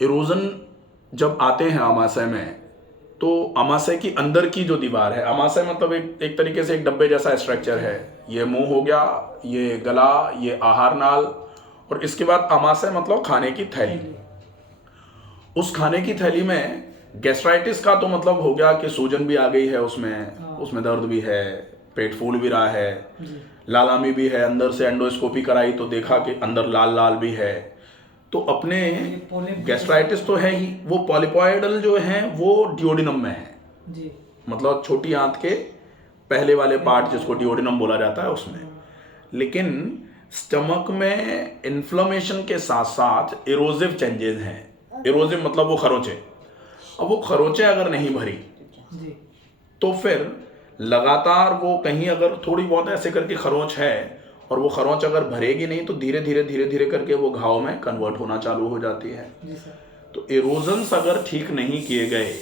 Erosion जब आते हैं आमाशय में, तो आमाशय की अंदर की जो दीवार है, आमाशय मतलब एक तरीके से एक डब्बे जैसा स्ट्रक्चर है। ये मुंह हो गया, ये गला, ये आहार नाल, और इसके बाद आमाशय मतलब खाने की थैली। उस खाने की थैली में गैस्ट्राइटिस का तो मतलब हो गया कि सूजन भी आ गई है, उसमें दर्द भी है, पेट फूल भी रहा है, लालामी भी है, अंदर से एंडोस्कोपी कराई तो देखा कि अंदर लाल लाल भी है। तो अपने गैस्ट्राइटिस तो है ही, वो पॉलिपॉइडल जो है वो डिओडिनम में है जी। मतलब छोटी आंत के पहले वाले पार्ट जिसको डिओडिनम बोला जाता है उसमें। लेकिन स्टमक में इन्फ्लेमेशन के साथ साथ इरोजिव चेंजेस हैं। इरोजिव मतलब वो खरोंचे। अब वो खरोंचे अगर नहीं भरी तो फिर लगातार वो कहीं अगर थोड़ी बहुत ऐसे करके खरोंच है और वो खरोंच अगर भरेगी नहीं तो धीरे धीरे करके वो घाव में कन्वर्ट होना चालू हो जाती है। तो इरोजन्स अगर ठीक नहीं किए गए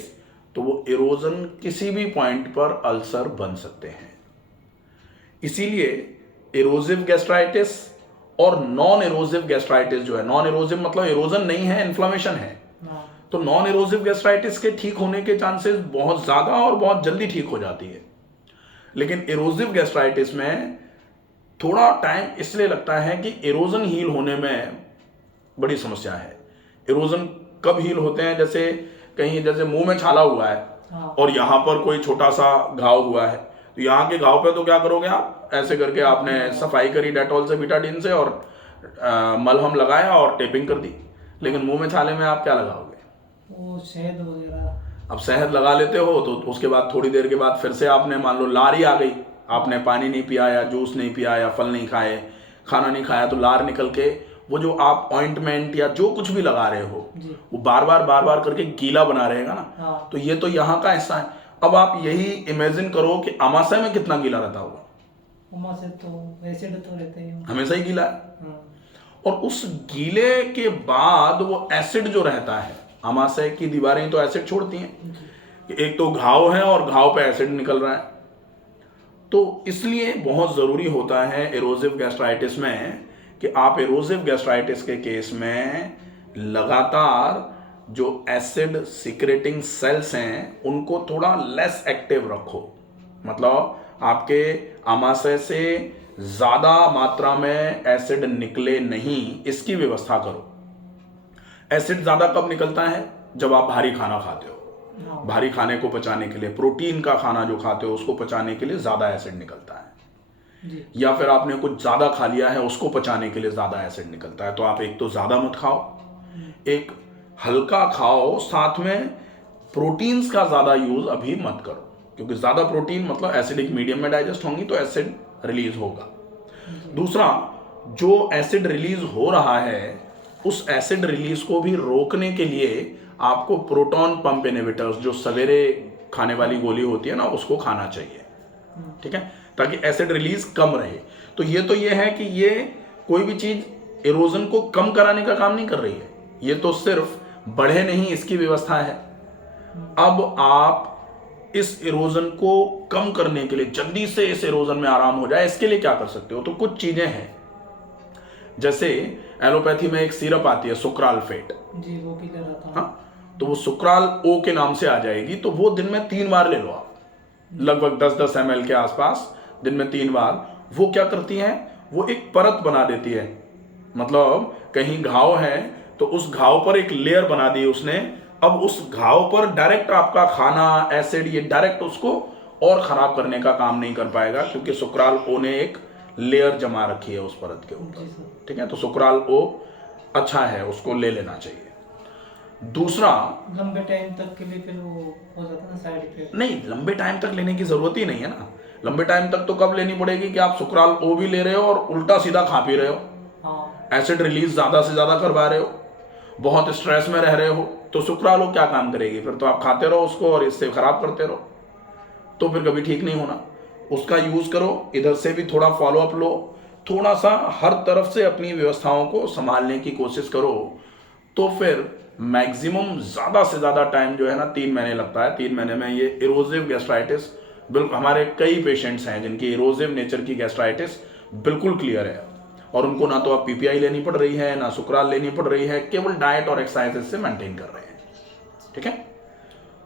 तो वो इरोजन किसी भी पॉइंट पर अल्सर बन सकते हैं। इसीलिए इरोजिव गैस्ट्राइटिस और नॉन इरोजिव गैस्ट्राइटिस जो है, नॉन इरोजिव मतलब इरोजन नहीं है, इन्फ्लेमेशन है, तो नॉन इरोजिव गैस्ट्राइटिस के ठीक होने के चांसेस बहुत ज्यादा और बहुत जल्दी ठीक हो जाती है। लेकिन इरोजिव गैस्ट्राइटिस में थोड़ा टाइम इसलिए लगता है कि इरोजन हील होने में बड़ी समस्या है। इरोजन कब हील होते हैं, जैसे कहीं जैसे मुंह में छाला हुआ है और यहां पर कोई छोटा सा घाव हुआ है, तो यहाँ के घाव पे तो क्या करोगे आप, ऐसे करके आपने सफाई करी डेटॉल से, बीटाडीन से, और मलहम लगाया और टेपिंग कर दी। लेकिन मुंह में छाले में आप क्या लगाओगे, वो शहद वगैरह। अब शहद लगा लेते हो तो उसके बाद थोड़ी देर के बाद फिर से आपने मान लो लार ही आ गई, आपने पानी नहीं पिया या जूस नहीं पिया या फल नहीं खाए, खाना नहीं खाया, तो लार निकल के वो जो आप ऑइंटमेंट या जो कुछ भी लगा रहे हो वो बार बार करके गीला बना रहेगा ना। तो ये तो यहाँ का हिस्सा है। अब आप यही इमेजिन करो कि आमाशय में कितना गीला रहता होगा। आमाशय तो एसिड तो रहते हैं, हमेशा ही गीला है। और उस गीले के बाद वो एसिड जो रहता है, आमाशय की दीवारें तो एसिड छोड़ती हैं कि एक तो घाव है और घाव पे एसिड निकल रहा है। तो इसलिए बहुत जरूरी होता है इरोजिव गैस्ट्राइटिस में कि आप इरोजिव गैस्ट्राइटिस के केस में लगातार जो एसिड सिक्रेटिंग सेल्स हैं उनको थोड़ा लेस एक्टिव रखो। मतलब आपके आमाशय से ज्यादा मात्रा में एसिड निकले नहीं, इसकी व्यवस्था करो। एसिड ज्यादा कब निकलता है, जब आप भारी खाना खाते हो। भारी खाने को पचाने के लिए, प्रोटीन का खाना जो खाते हो उसको पचाने के लिए ज्यादा एसिड निकलता है। या फिर आपने कुछ ज्यादा खा लिया है उसको पचाने के लिए ज्यादा एसिड निकलता है। तो आप एक तो ज्यादा मत खाओ, एक हल्का खाओ, साथ में प्रोटीन्स का ज्यादा यूज अभी मत करो, क्योंकि ज्यादा प्रोटीन मतलब एसिडिक मीडियम में डाइजेस्ट होंगी तो एसिड रिलीज होगा। दूसरा, जो एसिड रिलीज हो रहा है उस एसिड रिलीज को भी रोकने के लिए आपको प्रोटॉन पंप इनहिबिटर्स, जो सवेरे खाने वाली गोली होती है ना, उसको खाना चाहिए, ठीक है, ताकि एसिड रिलीज कम रहे। तो ये है कि ये कोई भी चीज इरोजन को कम कराने का काम नहीं कर रही है, ये तो सिर्फ बढ़े नहीं इसकी व्यवस्था है। अब आप इस इरोजन को कम करने के लिए, जल्दी से इस इरोजन में आराम हो जाए, इसके लिए क्या कर सकते हो, तो कुछ चीजें हैं। जैसे एलोपैथी में एक सिरप आती है सुक्रालफेट जी, वो पी लेता हूं। हाँ, तो वो सुक्राल ओ के नाम से आ जाएगी, तो वो दिन में 3 बार ले लो आप, लगभग 10-10 ml के आसपास दिन में 3 बार। वो क्या करती है, वो एक परत बना देती है, मतलब कहीं घाव है तो उस घाव पर एक लेयर बना दी उसने। अब उस घाव पर डायरेक्ट आपका खाना, एसिड, ये डायरेक्ट उसको और खराब करने का काम नहीं कर पाएगा, क्योंकि सुक्राल ओ ने एक लेयर जमा रखी है उस परत के ऊपर, ठीक है। तो सुक्राल ओ अच्छा है, उसको ले लेना चाहिए। दूसरा, लंबे टाइम तक के लिए फिर वो हो जाता है ना साइड इफेक्ट। नहीं, लंबे टाइम तक लेने की जरूरत ही नहीं है ना। लंबे टाइम तक तो कब लेनी पड़ेगी कि आप सुक्राल ओ भी ले रहे हो और उल्टा सीधा खा पी रहे हो, एसिड रिलीज ज्यादा से ज्यादा करवा रहे हो, बहुत स्ट्रेस में रह रहे हो, तो सुक्राल ओ क्या काम करेगी, फिर तो आप खाते रहो उसको और इससे खराब करते रहो, तो फिर कभी ठीक नहीं होना। उसका यूज करो, इधर से भी थोड़ा फॉलो अप लो, थोड़ा सा हर तरफ से अपनी व्यवस्थाओं को संभालने की कोशिश करो, तो फिर मैक्सिमम ज्यादा से ज्यादा टाइम जो है ना 3 महीने लगता है। 3 महीने में ये इरोजिव गैस्ट्राइटिस, बिल्कुल हमारे कई पेशेंट्स हैं जिनकी इरोजिव नेचर की गैस्ट्राइटिस बिल्कुल क्लियर है। और उनको ना तो आप पीपीआई लेनी पड़ रही है, ना सुकराल लेनी पड़ रही है, केवल डाइट और एक्सरसाइज से मेंटेन कर रहे हैं। ठीक है,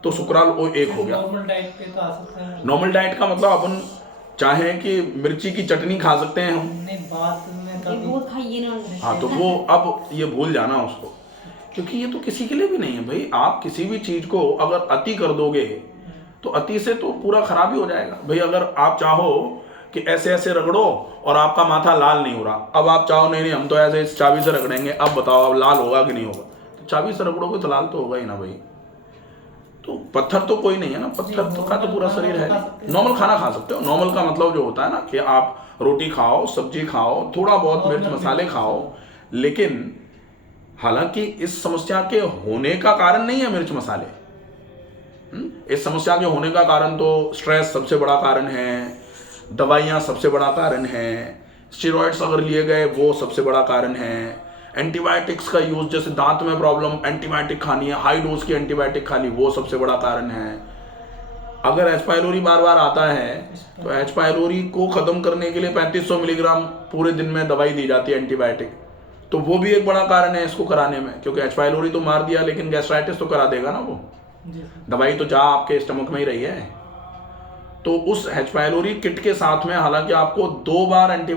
तो सुकराल वो एक हो गया। नॉर्मल डाइट पे तो आ सकते हैं। नॉर्मल डाइट का मतलब अपन चाहें कि मिर्ची की चटनी खा सकते हैं हम। नहीं, बात में ये कभी बहुत खाइए ना। हाँ, तो वो अब ये भूल जाना उसको, क्योंकि ये तो किसी के लिए भी नहीं है भाई। आप किसी भी चीज को अगर अति कर दोगे तो अति से तो पूरा खराब ही हो जाएगा भाई। अगर आप चाहो कि ऐसे ऐसे रगड़ो और आपका माथा लाल नहीं हो रहा, अब आप चाहो नहीं नहीं हम तो ऐसे इस चाबी से रगड़ेंगे, अब बताओ अब लाल होगा कि नहीं होगा? तो चाबी से रगड़ोगे तो लाल तो होगा ही ना भाई। तो पत्थर तो कोई नहीं है ना, पत्थर तो का तो पूरा शरीर है। नॉर्मल खाना खा सकते हो। नॉर्मल का मतलब जो होता है ना कि आप रोटी खाओ, सब्जी खाओ, थोड़ा बहुत मिर्च मसाले खाओ, लेकिन हालांकि इस समस्या के होने का कारण नहीं है मिर्च मसाले। इस समस्या के होने का कारण तो स्ट्रेस सबसे बड़ा कारण है, दवाइयाँ सबसे बड़ा कारण है, स्टेरॉइड्स अगर लिए गए वो सबसे बड़ा कारण है, एंटीबायोटिक्स का यूज, जैसे दांत में प्रॉब्लम, एंटीबायोटिक खानी है, हाई डोज की एंटीबायोटिक खानी, वो सबसे बड़ा कारण है। अगर एच पाइलोरी बार बार आता है तो एच पाइलोरी को खत्म करने के लिए 3500 मिलीग्राम पूरे दिन में दवाई दी जाती है एंटीबायोटिक, तो वो भी एक बड़ा कारण है इसको कराने में, क्योंकि एच पाइलोरी तो मार दिया लेकिन गैस्ट्राइटिस तो करा देगा ना वो। दवाई तो जा आपके स्टमक में ही रही है। तो उस एच पाइलोरी किट के साथ में हालांकि आपको 2 बार एंटी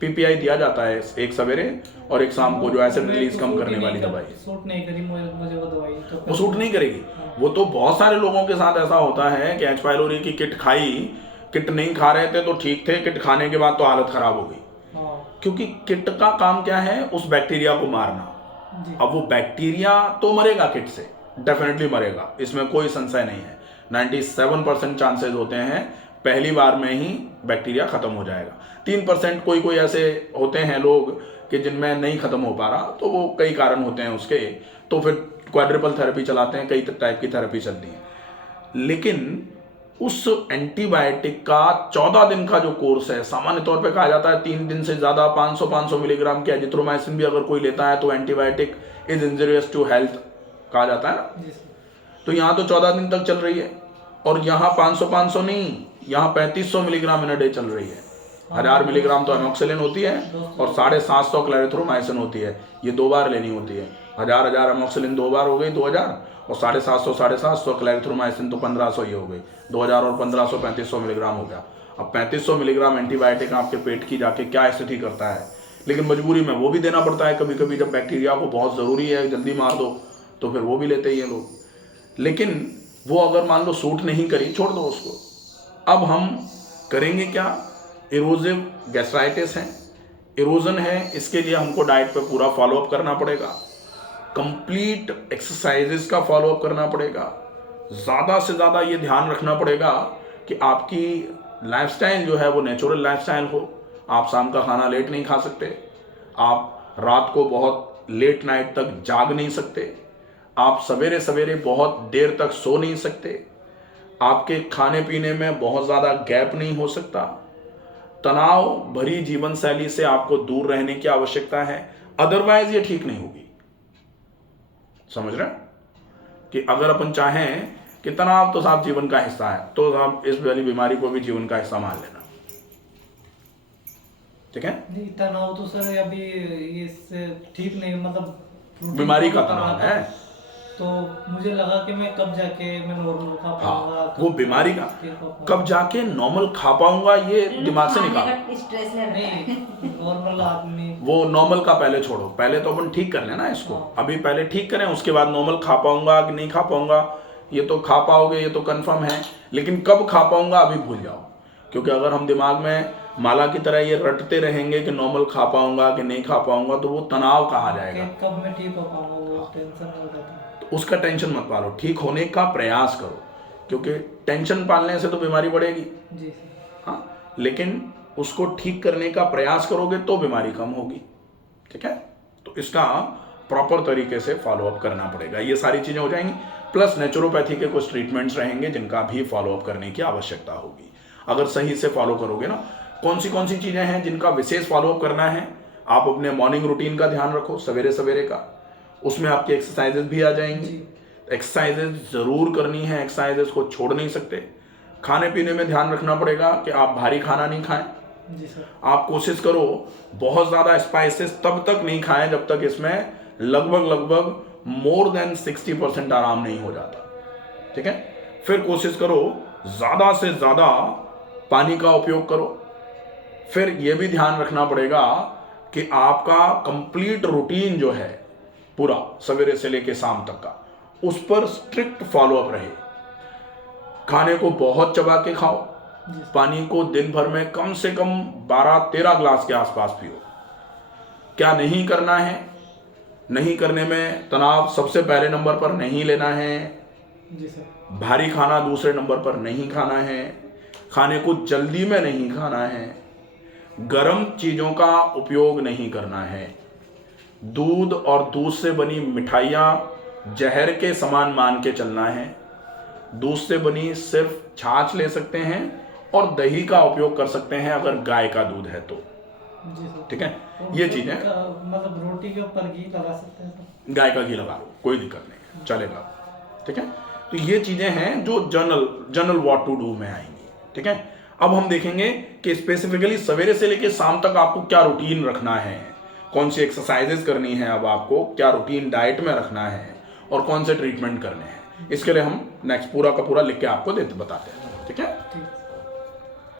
पीपीआई दिया जाता है, एक सवेरे और एक शाम को, जो एसिड रिलीज कम करने वाली दवाई। सूट नहीं करी मुझे वो दवाई, तो वो सूट नहीं करेगी। वो तो बहुत सारे लोगों के साथ ऐसा होता है कि एच पाइलोरी की किट खाई, किट नहीं खा रहे थे तो ठीक थे, किट खाने के बाद तो हालत खराब हो गई। क्योंकि किट का काम क्या है? उस बैक्टीरिया को मारना। अब वो बैक्टीरिया तो मरेगा, किट से डेफिनेटली मरेगा, इसमें कोई संशय नहीं है। 97% चांसेस होते हैं पहली बार में ही बैक्टीरिया खत्म हो जाएगा। 3% कोई कोई ऐसे होते हैं लोग कि जिनमें नहीं खत्म हो पा रहा, तो वो कई कारण होते हैं उसके, तो फिर क्वाड्रिपल थेरेपी चलाते हैं, कई टाइप की थेरेपी चलती है। लेकिन उस एंटीबायोटिक का 14 दिन का जो कोर्स है, सामान्य तौर पे कहा जाता है 3 दिन से ज़्यादा 500 मिलीग्राम की एजिथ्रोमाइसिन भी अगर कोई लेता है तो antibiotic is injurious to health कहा जाता है ना। तो यहाँ तो 14 दिन तक चल रही है, और यहाँ 500 नहीं, यहाँ 3500 मिलीग्राम इन डे चल रही है। 1000 मिलीग्राम तो एमोक्सिलिन होती है और 750 क्लैरिथ्रोमाइसिन होती है, ये 2 बार लेनी होती है। 1000 एमोक्सिलिन 2 बार हो गई 2000, और 750 क्लैरिथ्रोमाइसिन तो 1500 ही हो गई। 2000 और 1500 3500 मिलीग्राम हो गया। अब 3500 मिलीग्राम एंटीबायोटिक आपके पेट की जाके क्या स्थिति करता है, लेकिन मजबूरी में वो भी देना पड़ता है कभी कभी, जब बैक्टीरिया को बहुत ज़रूरी है जल्दी मार दो तो फिर वो भी लेते ही हैं लोग। लेकिन वो अगर मान लो सूट नहीं करी, छोड़ दो उसको। अब हम करेंगे क्या? इरोजिव गैस्ट्राइटिस है, इरोजन है, इसके लिए हमको डाइट पे पूरा फॉलोअप करना पड़ेगा, कंप्लीट एक्सरसाइजेस का फॉलोअप करना पड़ेगा, ज़्यादा से ज़्यादा ये ध्यान रखना पड़ेगा कि आपकी लाइफस्टाइल जो है वो नेचुरल लाइफस्टाइल हो। आप शाम का खाना लेट नहीं खा सकते, आप रात को बहुत लेट नाइट तक जाग नहीं सकते, आप सवेरे सवेरे बहुत देर तक सो नहीं सकते, आपके खाने पीने में बहुत ज़्यादा गैप नहीं हो सकता, तनाव भरी जीवन शैली से आपको दूर रहने की आवश्यकता है, अदरवाइज ये ठीक नहीं होगी। समझ रहे हैं कि अगर अपन चाहें कि तनाव तो साहब जीवन का हिस्सा है, तो आप इस वाली बीमारी को भी जीवन का हिस्सा मान लेना। ठीक है, नहीं, तनाव तो सर अभी ये ठीक नहीं, मतलब बीमारी का तनाव है, तो मुझे लगा कि मैं कब जाके मैं नॉर्मल खा पाऊंगा। हाँ, वो बीमारी का कब जाके नॉर्मल खा पाऊंगा, ये दिमाग से निकाल। स्ट्रेस नहीं, नॉर्मल आदमी वो नॉर्मल का पहले छोड़ो, पहले तो अपन ठीक कर लेना इसको। अभी पहले ठीक करें, उसके बाद नॉर्मल खा पाऊंगा कि नहीं खा पाऊंगा, ये तो खा पाओगे, ये तो कंफर्म है, लेकिन कब खा पाऊंगा अभी भूल जाओ। क्योंकि अगर हम दिमाग में माला की तरह ये रटते रहेंगे कि नॉर्मल खा पाऊंगा कि नहीं खा पाऊंगा, तो वो तनाव कहा जाएगा। कब मैं ठीक हो पाऊंगा, वो टेंशन हो जाता है। तो उसका टेंशन मत पालो, ठीक होने का प्रयास करो, क्योंकि टेंशन पालने से तो बीमारी बढ़ेगी। जी हाँ, लेकिन उसको ठीक करने का प्रयास करोगे तो बीमारी कम होगी। ठीक है, तो इसका प्रॉपर तरीके से फॉलोअप करना पड़ेगा। ये सारी चीज़ें हो जाएंगी, प्लस नेचुरोपैथी के कुछ ट्रीटमेंट्स रहेंगे जिनका भी फॉलोअप करने की आवश्यकता होगी। अगर सही से फॉलो करोगे ना, कौन सी चीज़ें हैं जिनका विशेष फॉलोअप करना है, आप अपने मॉर्निंग रूटीन का ध्यान रखो, सवेरे सवेरे का, उसमें आपकी एक्सरसाइजेज भी आ जाएंगी। एक्सरसाइजेज ज़रूर करनी है, एक्सरसाइजेज को छोड़ नहीं सकते। खाने पीने में ध्यान रखना पड़ेगा कि आप भारी खाना नहीं खाएं, जी सर। आप कोशिश करो बहुत ज़्यादा स्पाइसेस तब तक नहीं खाएं जब तक इसमें लगभग मोर देन 60% आराम नहीं हो जाता, ठीक है। फिर कोशिश करो ज़्यादा से ज़्यादा पानी का उपयोग करो। फिर यह भी ध्यान रखना पड़ेगा कि आपका कंप्लीट रूटीन जो है पूरा सवेरे से लेके शाम तक का, उस पर स्ट्रिक्ट फॉलोअप रहे। खाने को बहुत चबा के खाओ, पानी को दिन भर में कम से कम 12-13 ग्लास के आसपास पियो। क्या नहीं करना है? नहीं करने में तनाव सबसे पहले नंबर पर नहीं लेना है। जी सर। भारी खाना दूसरे नंबर पर नहीं खाना है। खाने को जल्दी में नहीं खाना है। गर्म चीज़ों का उपयोग नहीं करना है। दूध और दूध से बनी मिठाइयाँ जहर के समान मान के चलना है। दूध से बनी सिर्फ छाछ ले सकते हैं और दही का उपयोग कर सकते हैं अगर गाय का दूध है तो, जी सर। ठीक है। तो ये सर, चीज़ें मतलब रोटी के ऊपर घी लगा सकते हैं सर? गाय का घी लगा लो, कोई दिक्कत नहीं, चलेगा, ठीक है। तो ये चीज़ें हैं जो जनरल व्हाट टू डू में आएंगी, ठीक है। अब हम देखेंगे कि स्पेसिफिकली सवेरे से लेकर शाम तक आपको क्या रूटीन रखना है, कौन सी एक्सरसाइजेज करनी है, अब आपको क्या रूटीन डाइट में रखना है और कौन से ट्रीटमेंट करने हैं। इसके लिए हम नेक्स्ट पूरा का पूरा लिख के आपको बताते हैं, ठीक है। ठीक।